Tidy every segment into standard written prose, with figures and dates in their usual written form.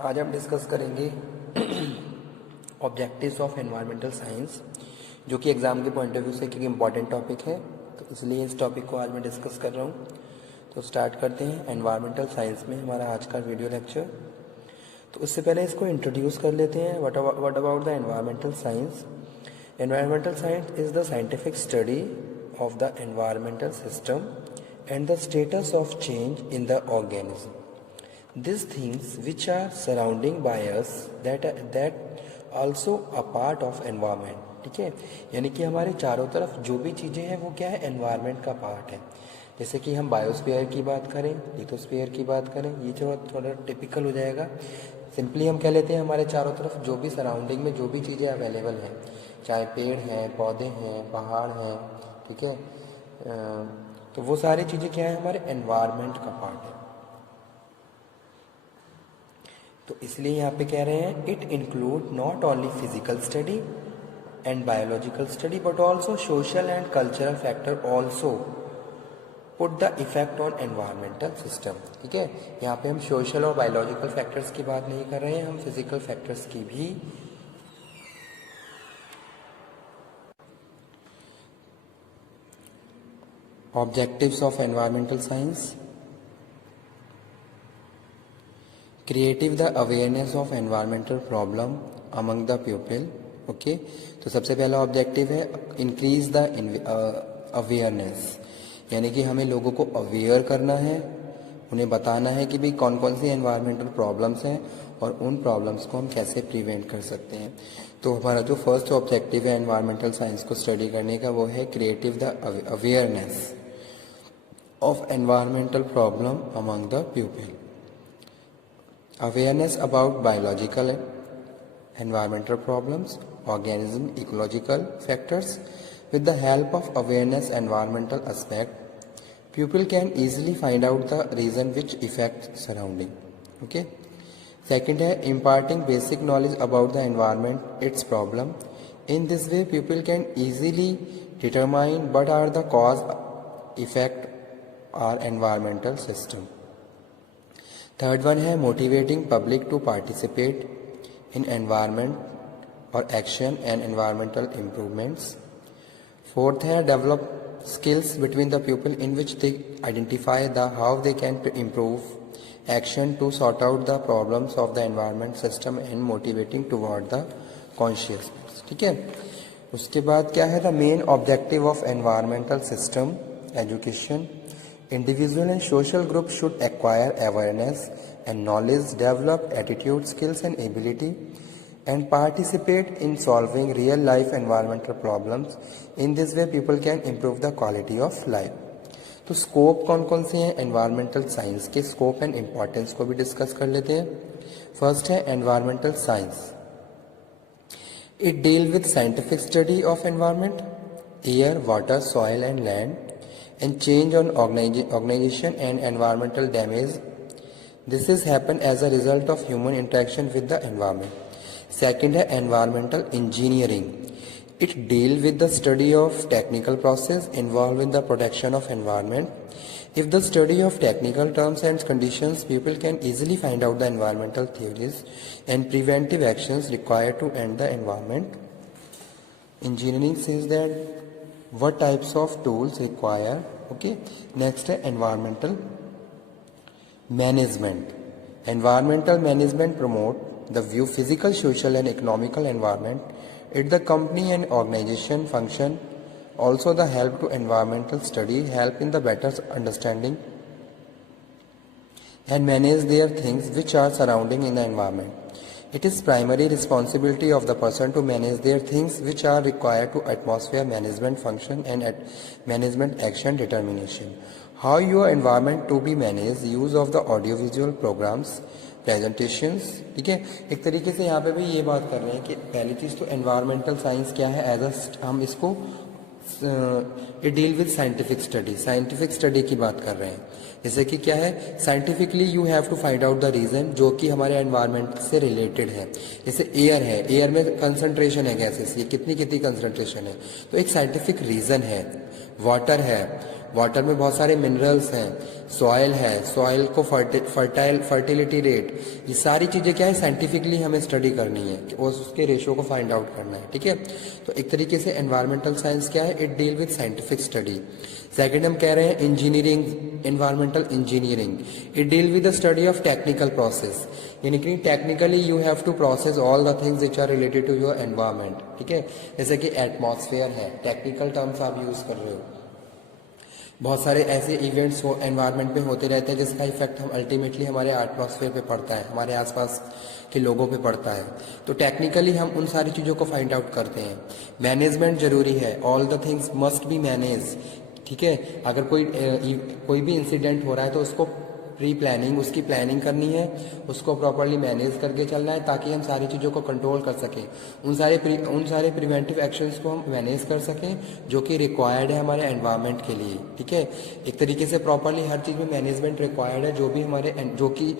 आज हम डिस्कस करेंगे ऑब्जेक्टिव्स ऑफ एनवायरमेंटल साइंस, जो कि एग्ज़ाम के पॉइंट ऑफ व्यू से एक इम्पॉर्टेंट टॉपिक है, तो इसलिए इस टॉपिक को आज मैं डिस्कस कर रहा हूँ। तो स्टार्ट करते हैं एनवायरमेंटल साइंस में हमारा आज का वीडियो लेक्चर। तो उससे पहले इसको इंट्रोड्यूस कर लेते हैं। What about the environmental science? Environmental science is the scientific study of the environmental system and the status of change in the organism. These things which are surrounding by us that also a part of environment. ठीक है, यानी कि हमारे चारों तरफ जो भी चीज़ें हैं वो क्या है, एनवायरनमेंट का पार्ट है। जैसे कि हम बायोस्फीयर की बात करें, लिथोस्फीयर की बात करें, ये थोड़ा टिपिकल हो जाएगा। सिंपली हम कह लेते हैं हमारे चारों तरफ जो भी सराउंडिंग में जो भी चीज़ें अवेलेबल हैं, चाहे पेड़ हैं, पौधे हैं, पहाड़ हैं, ठीक है, तो वो सारी चीज़ें क्या है, हमारे एनवायरनमेंट का पार्ट है। तो इसलिए यहाँ पे कह रहे हैं it include not only physical study and biological study but also social and cultural factor also put the effect on environmental system. ठीक है, यहाँ पे हम सोशल और बायोलॉजिकल फैक्टर्स की बात नहीं कर रहे हैं, हम फिजिकल फैक्टर्स की भी। Objectives of environmental science: creative the awareness of environmental problem among the people. Okay, तो सबसे पहला ऑब्जेक्टिव है इंक्रीज द अवेयरनेस, यानी कि हमें लोगों को अवेयर करना है, उन्हें बताना है कि भाई कौन कौन सी एनवायरमेंटल प्रॉब्लम्स हैं और उन प्रॉब्लम्स को हम कैसे प्रिवेंट कर सकते हैं। तो हमारा जो फर्स्ट ऑब्जेक्टिव है एनवायरमेंटल साइंस को स्टडी करने का वो है creative the awareness of environmental problem among the pupil. Awareness about biological and environmental problems, organism, ecological factors. With the help of awareness environmental aspect, pupil can easily find out the reason which affects surrounding. Okay. Second है imparting basic knowledge about the environment, its problem. In this way, pupil can easily determine what are the cause, effect our environmental system. Third one है motivating public to participate in environment or action and environmental improvements. Fourth है develop skills between the pupil in which they identify the how they can improve action to sort out the problems of the environment system and motivating toward the consciousness. ठीक है, उसके बाद क्या है, the main objective of environmental system education. Individual and social groups should acquire awareness and knowledge, develop attitude, skills and ability, and participate in solving real-life environmental problems. In this way, people can improve the quality of life. तो scope कौन कौन से हैं environmental science के, scope and importance को भी discuss कर लेते हैं। फर्स्ट है environmental science. It deal with scientific study of environment, air, water, soil and land, and change on organization and environmental damage. This is happen as a result of human interaction with the environment. Second है environmental engineering. It deal with the study of technical process involved in the protection of environment. If the study of technical terms and conditions, people can easily find out the environmental theories and preventive actions required to end the environment. Engineering says that what types of tools require. Okay, next है environmental management. Environmental management promote the view physical, social and economical environment. It the company and organization function also the help to environmental study, help in the better understanding and manage their things which are surrounding in the environment. It is primary responsibility of the person to manage their things which are required to atmosphere management function and at management action determination. How your environment to be managed, use of the audiovisual programs, presentations. ठीक है, एक तरीके से यहाँ पे भी ये बात कर रहे हैं कि पहली चीज़ तो एनवायरमेंटल साइंस क्या है, एज अ हम इसको it deal with scientific study, scientific study की बात कर रहे हैं। जैसे कि क्या है, scientifically you have to find out the reason जो कि हमारे एनवायरनमेंट से रिलेटेड है। जैसे एयर है, एयर में कंसंट्रेशन है गैसेस की, कितनी कितनी कंसंट्रेशन है, तो एक साइंटिफिक रीजन है। वाटर है, वाटर में बहुत सारे मिनरल्स हैं, सॉइल है, सॉइल को फर्टिलिटी रेट, ये सारी चीज़ें क्या है साइंटिफिकली हमें स्टडी करनी है और उसके रेशो को फाइंड आउट करना है, ठीक है। तो एक तरीके से एनवायरमेंटल साइंस क्या है, it deal with scientific study. Second हम कह रहे हैं engineering, environmental engineering, it deal with the study of technical process, यानी कि technically you have to process all the things which are related to your environment, ठीक है। जैसे कि एटमॉस्फेयर है, टेक्निकल टर्म्स आप यूज कर रहे हो, बहुत सारे ऐसे इवेंट्स वो एनवायरनमेंट में होते रहते हैं जिसका इफेक्ट हम अल्टीमेटली हमारे एटमॉस्फेयर पे पड़ता है, हमारे आसपास के लोगों पे पड़ता है। तो टेक्निकली हम उन सारी चीज़ों को फाइंड आउट करते हैं। मैनेजमेंट जरूरी है, all the things must be manage, ठीक है। अगर कोई भी इंसिडेंट हो रहा है तो उसको प्री प्लानिंग, उसकी प्लानिंग करनी है, उसको प्रॉपरली मैनेज करके चलना है ताकि हम सारी चीज़ों को कंट्रोल कर सकें, उन सारे प्रिवेंटिव एक्शंस को हम मैनेज कर सकें जो कि रिक्वायर्ड है हमारे एनवायरनमेंट के लिए, ठीक है। एक तरीके से प्रॉपरली हर चीज़ में मैनेजमेंट रिक्वायर्ड है, जो कि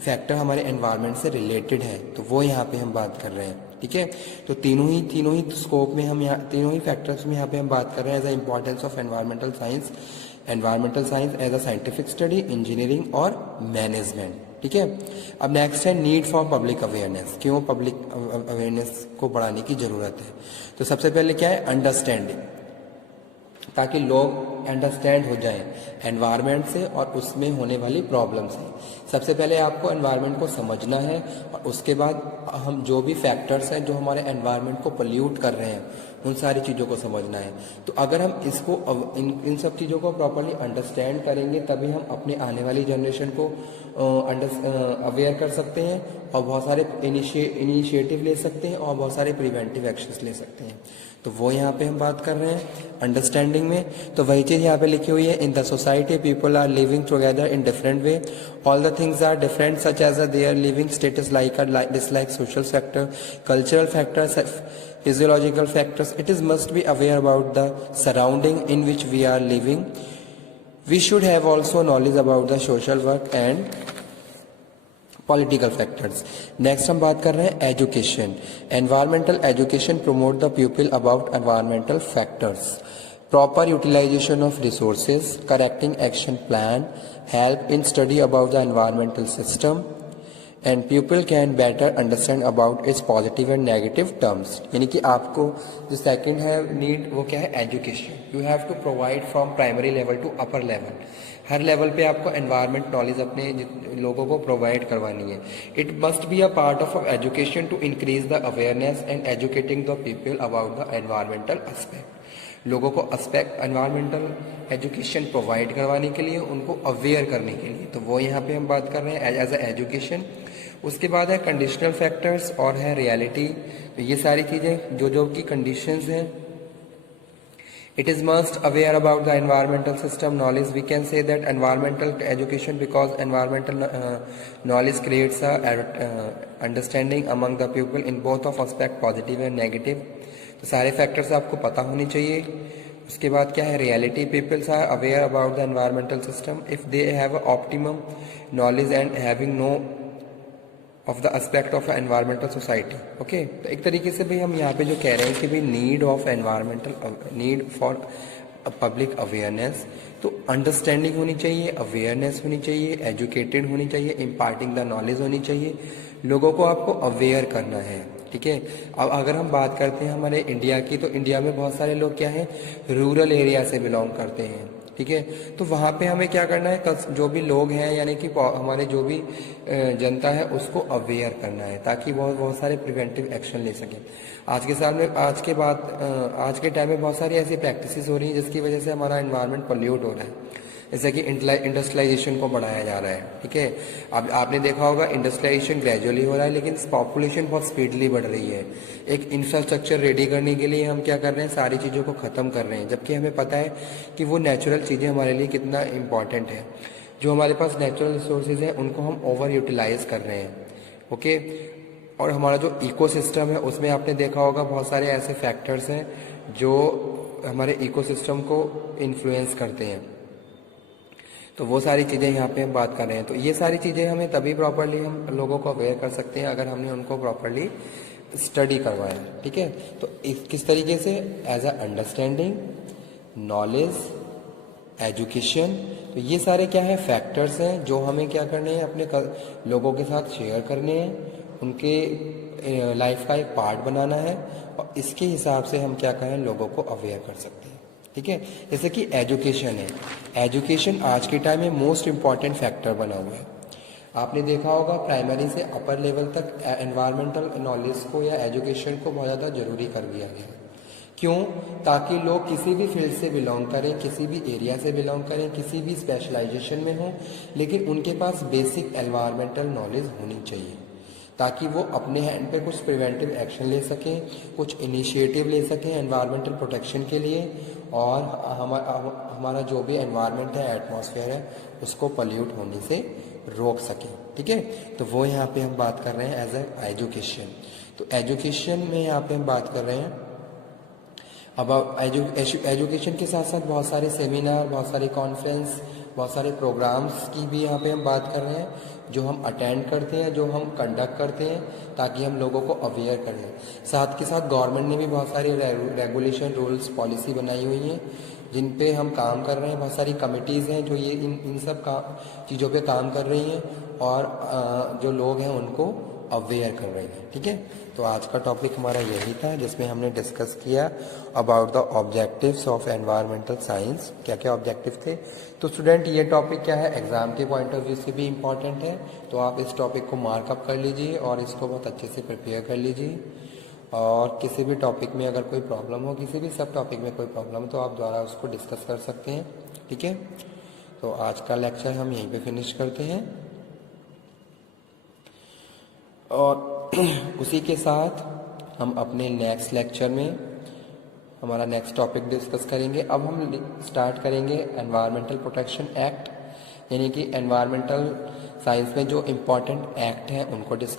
फैक्टर हमारे एनवायरनमेंट से रिलेटेड है, तो वो यहाँ पे हम बात कर रहे हैं, ठीक है। तो तीनों ही स्कोप में हम यहाँ तीनों ही फैक्टर्स में यहाँ पे हम बात कर रहे हैं as the importance of environmental science as a scientific study, engineering और मैनेजमेंट, ठीक है। अब नेक्स्ट है नीड फॉर पब्लिक अवेयरनेस, क्यों पब्लिक अवेयरनेस को बढ़ाने की जरूरत है। तो सबसे पहले क्या है, अंडरस्टैंडिंग, ताकि लोग अंडरस्टैंड हो जाएं एनवायरनमेंट से और उसमें होने वाली प्रॉब्लम से। सबसे पहले आपको एनवायरनमेंट को समझना है और उसके बाद हम जो भी फैक्टर्स हैं जो हमारे एनवायरनमेंट को पोल्यूट कर रहे हैं उन सारी चीज़ों को समझना है। तो अगर हम इन सब चीज़ों को प्रॉपरली अंडरस्टैंड करेंगे तभी हम अपने आने वाली जनरेशन को अवेयर कर सकते हैं और बहुत सारे इनिशिएटिव ले सकते हैं और बहुत सारे प्रिवेंटिव एक्शंस ले सकते हैं। तो वो यहाँ पे हम बात कर रहे हैं अंडरस्टैंडिंग में। तो वही चीज़ यहाँ पे लिखी हुई है, in the society people are living together in different way, all the things are different such as their living status like dislike, social factor, cultural factors, physiological factors. It is must be aware about the surrounding in which we are living. We should have also knowledge about the social work and political factors. Next हम बात कर रहे हैं education. Environmental education promote the people about environmental factors, proper utilisation of resources, correcting action plan, help in study about the environmental system and people can better understand about its positive and negative terms. यानी कि आपको जो second है need वो क्या है, education. You have to provide from primary level to upper level, हर level पे आपको एनवायरमेंट नॉलेज अपने लोगों को प्रोवाइड करवानी है। It must be a part of education to increase the awareness and educating the people about the environmental aspect. लोगों को एनवायरमेंटल एजुकेशन प्रोवाइड करवाने के लिए, उनको अवेयर करने के लिए, तो वो यहाँ पे हम बात कर रहे हैं एज ए एजुकेशन। उसके बाद है कंडीशनल फैक्टर्स और है रियलिटी। तो ये सारी चीज़ें जो की कंडीशंस हैं, it is must aware about the environmental system knowledge. We can say that environmental education, because environmental knowledge creates a understanding among the people in both of aspect, positive and negative. तो सारे factors आपको पता होने चाहिए। उसके बाद क्या है, reality, peoples are aware about the environmental system if they have optimum knowledge and having no of the aspect of environmental society. Okay, तो एक तरीके से भाई हम यहाँ पे जो कह रहे हैं कि भाई need of environmental, need for public awareness, तो अंडरस्टैंडिंग होनी चाहिए, अवेयरनेस होनी चाहिए, एजुकेटेड होनी चाहिए, इम्पार्टिंग द नॉलेज होनी चाहिए, लोगों को आपको अवेयर करना है, ठीक है। अब अगर हम बात करते हैं हमारे इंडिया की, तो इंडिया में बहुत सारे लोग क्या हैं, रूरल एरिया से बिलोंग करते हैं, ठीक है। तो वहाँ पे हमें क्या करना है, जो भी लोग हैं यानी कि हमारे जो भी जनता है उसको अवेयर करना है ताकि बहुत सारे प्रिवेंटिव एक्शन ले सकें। आज के टाइम में बहुत सारी ऐसी प्रैक्टिसेस हो रही हैं जिसकी वजह से हमारा एनवायरनमेंट पोल्यूट हो रहा है, जैसे कि इंडस्ट्रियलाइजेशन को बढ़ाया जा रहा है, ठीक है। अब आपने देखा होगा इंडस्ट्रियलाइजेशन ग्रेजुअली हो रहा है लेकिन पॉपुलेशन बहुत स्पीडली बढ़ रही है। एक इंफ्रास्ट्रक्चर रेडी करने के लिए हम क्या कर रहे हैं, सारी चीज़ों को ख़त्म कर रहे हैं, जबकि हमें पता है कि वो नेचुरल चीज़ें हमारे लिए कितना इम्पॉर्टेंट है। जो हमारे पास नेचुरल रिसोर्सेज हैं उनको हम ओवर यूटिलाइज कर रहे हैं, ओके। और हमारा जो इकोसिस्टम है उसमें आपने देखा होगा बहुत सारे ऐसे फैक्टर्स हैं जो हमारे इकोसिस्टम को इन्फ्लुएंस करते हैं, तो वो सारी चीज़ें यहाँ पे हम बात कर रहे हैं। तो ये सारी चीज़ें हमें तभी प्रॉपरली हम लोगों को अवेयर कर सकते हैं अगर हमने उनको प्रॉपरली स्टडी करवाया, ठीक है। तो किस तरीके से, as a understanding, knowledge, education. तो ये सारे क्या है, फैक्टर्स हैं जो हमें क्या करने हैं, अपने लोगों के साथ शेयर करने हैं, उनके लाइफ का एक पार्ट बनाना है, और इसके हिसाब से हम क्या करें, लोगों को अवेयर कर सकते हैं। ठीक है, जैसे कि एजुकेशन है, एजुकेशन आज के टाइम में मोस्ट इम्पॉर्टेंट फैक्टर बना हुआ है। आपने देखा होगा प्राइमरी से अपर लेवल तक एनवायरमेंटल नॉलेज को या एजुकेशन को बहुत ज़्यादा ज़रूरी कर दिया गया है। क्यों? ताकि लोग किसी भी फील्ड से बिलोंग करें, किसी भी एरिया से बिलोंग करें, किसी भी स्पेशलाइजेशन में हो, लेकिन उनके पास बेसिक एनवायरमेंटल नॉलेज होनी चाहिए, ताकि वो अपने हैंड पे कुछ प्रिवेंटिव एक्शन ले सकें, कुछ इनिशिएटिव ले सकें एनवायरमेंटल प्रोटेक्शन के लिए, और हमारा जो भी एनवायरनमेंट है, एटमॉस्फेयर है, उसको पॉल्यूट होने से रोक सकें। ठीक है, तो वो यहाँ पे हम बात कर रहे हैं एज ए एजुकेशन। तो एजुकेशन में यहाँ पे हम बात कर रहे हैं अब एजुकेशन के साथ साथ बहुत सारे सेमिनार, बहुत सारे कॉन्फ्रेंस, बहुत सारे प्रोग्राम्स की भी यहाँ पे हम बात कर रहे हैं, जो हम अटेंड करते हैं, जो हम कंडक्ट करते हैं, ताकि हम लोगों को अवेयर करें। साथ के साथ गवर्नमेंट ने भी बहुत सारी रेगुलेशन, रूल्स, पॉलिसी बनाई हुई हैं, जिन पे हम काम कर रहे हैं। बहुत सारी कमिटीज़ हैं जो ये इन सब चीज़ों पे काम कर रही हैं, और जो लोग हैं उनको अवेयर कर रहे हैं। ठीक है, तो आज का टॉपिक हमारा यही था, जिसमें हमने डिस्कस किया about the objectives of environmental science. क्या क्या ऑब्जेक्टिव थे। तो स्टूडेंट, ये टॉपिक क्या है, एग्जाम के पॉइंट ऑफ व्यू से भी इम्पॉर्टेंट है, तो आप इस टॉपिक को मार्कअप कर लीजिए और इसको बहुत अच्छे से प्रिपेयर कर लीजिए। और किसी भी टॉपिक में अगर कोई प्रॉब्लम हो, किसी भी सब टॉपिक में कोई प्रॉब्लम हो, तो आप द्वारा उसको डिस्कस कर सकते हैं। ठीक है, तो आज का लेक्चर हम यहीं पे फिनिश करते हैं, और उसी के साथ हम अपने नेक्स्ट लेक्चर में हमारा नेक्स्ट टॉपिक डिस्कस करेंगे। अब हम स्टार्ट करेंगे एनवायरमेंटल प्रोटेक्शन एक्ट, यानी कि एनवायरमेंटल साइंस में जो इम्पोर्टेंट एक्ट हैं उनको डिस्कस